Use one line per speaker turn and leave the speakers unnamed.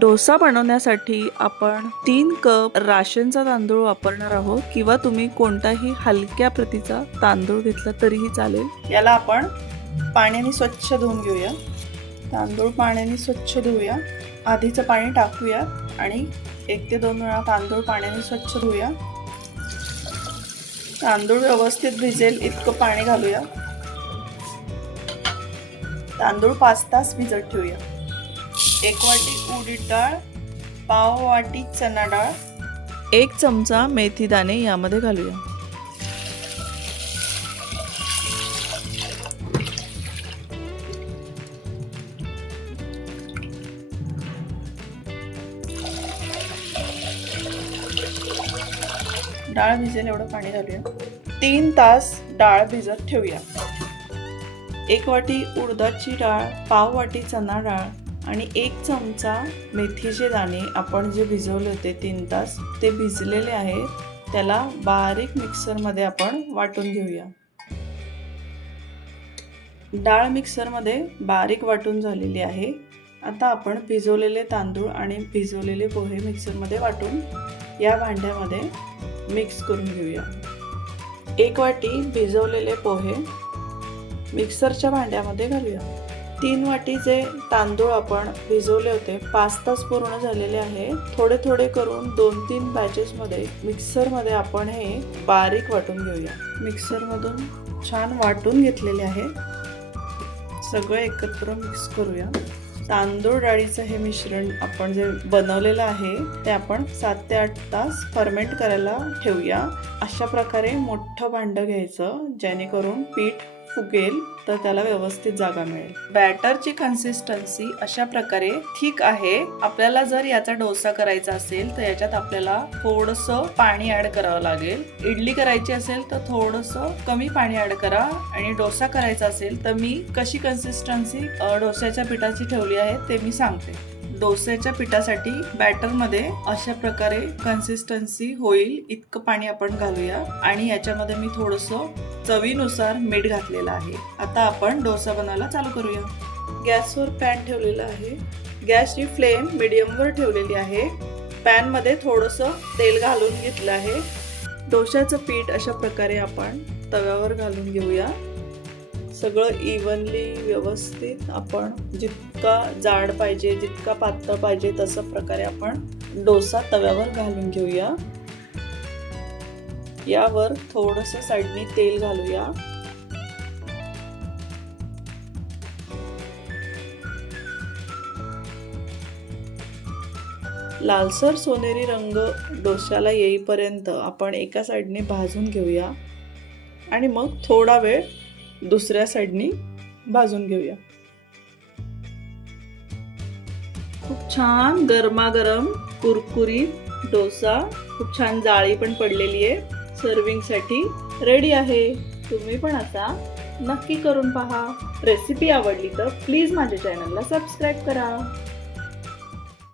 डोसा बनवण्यासाठी आपण तीन कप राशनचा तांदूळ वापरणार आहोत किंवा तुम्ही कोणताही हलक्या प्रतीचा तांदूळ घेतला तरीही चालेल. याला आपण पाण्याने स्वच्छ धुवून घेऊया. तांदूळ पाण्याने स्वच्छ धुवूया. आधीचं पाणी टाकूया आणि एक ते दोन वेळा तांदूळ पाण्याने स्वच्छ धुवूया. तांदूळ व्यवस्थित भिजेल इतकं पाणी घालूया. तांदूळ पाच तास भिजत ठेवूया. एक वाटी उडीद डाळ पाव वाटी चना डाळ. एक चमचा मेथी दाणे यामध्ये घालूया. डाळ भिजेल एवढं पाणी घालूया. तीन तास डाळ भिजत ठेवूया. एक वाटी उडदाची डाळ पाव वाटी चना डाळ आणि एक चमचा मेथीचे दाणे आपण जे भिजवले होते तीन तास ते भिजलेले आहेत. त्याला बारीक मिक्सरमध्ये आपण वाटून घेऊया. डाळ मिक्सरमध्ये बारीक वाटून झालेली आहे. आता आपण भिजवलेले तांदूळ आणि भिजवलेले पोहे मिक्सरमध्ये वाटून या भांड्यामध्ये मिक्स करून घेऊया. एक वाटी भिजवलेले पोहे मिक्सरच्या भांड्यामध्ये घालूया. तीन वाटी जे तांदूळ आपण भिजवले होते पाच तास पूर्ण झालेले आहे. थोडे थोडे करून दोन तीन बॅचेसमध्ये मिक्सरमध्ये आपण हे बारीक वाटून घेऊया. मिक्सरमधून छान वाटून घेतलेले आहे. सगळं एकत्र मिक्स करूया. तांदूळ डाळीचं हे मिश्रण आपण जे बनवलेलं आहे ते आपण सात ते आठ तास फर्मेंट करायला ठेवूया. अशा प्रकारे मोठं भांडं घ्यायचं जेणेकरून पीठ फुगेल तर त्याला व्यवस्थित जागा मिळेल. बॅटरची कन्सिस्टन्सी अशा प्रकारे ठीक आहे. आपल्याला जर याचा डोसा करायचा असेल तर याच्यात आपल्याला थोडंसं पाणी ऍड करावं लागेल. इडली करायची असेल तर थोडंसं कमी पाणी ऍड करा. आणि डोसा करायचा असेल तर मी कशी कन्सिस्टन्सी डोस्याच्या पिठाची ठेवली आहे ते मी सांगते. डोस्याच्या पिठासाठी बॅटरमध्ये अशा प्रकारे कन्सिस्टन्सी होईल इतकं पाणी आपण घालूया. आणि याच्यामध्ये मी थोडंसं चवीनुसार मीठ घातलेलं आहे. आता आपण डोसा बनवायला चालू करूया. गॅसवर पॅन ठेवलेला आहे. गॅसची फ्लेम मिडियमवर ठेवलेली आहे. पॅनमध्ये थोडंसं तेल घालून घेतलं आहे. डोशाचं पीठ अशा प्रकारे आपण तव्यावर घालून घेऊया. सगळं इव्हनली व्यवस्थित आपण जितका जाड पाहिजे जितका पातळ पाहिजे तसं प्रकारे आपण डोसा तव्यावर घालून घेऊया. यावर थोडंसं साईडनी तेल घालूया. लालसर सोनेरी रंग डोश्याला येईपर्यंत आपण एका साईडने भाजून घेऊया. आणि मग थोडा वेळ दुसऱ्या साईडनी भाजून घेऊया. खूप छान गरमागरम कुरकुरीत डोसा खूप छान जाळी पण पडलेली आहे. सर्विंगसाठी रेडी आहे. तुम्ही पण आता नक्की करून पहा. रेसिपी आवडली तर प्लीज माझ्या चॅनलला सबस्क्राईब करा.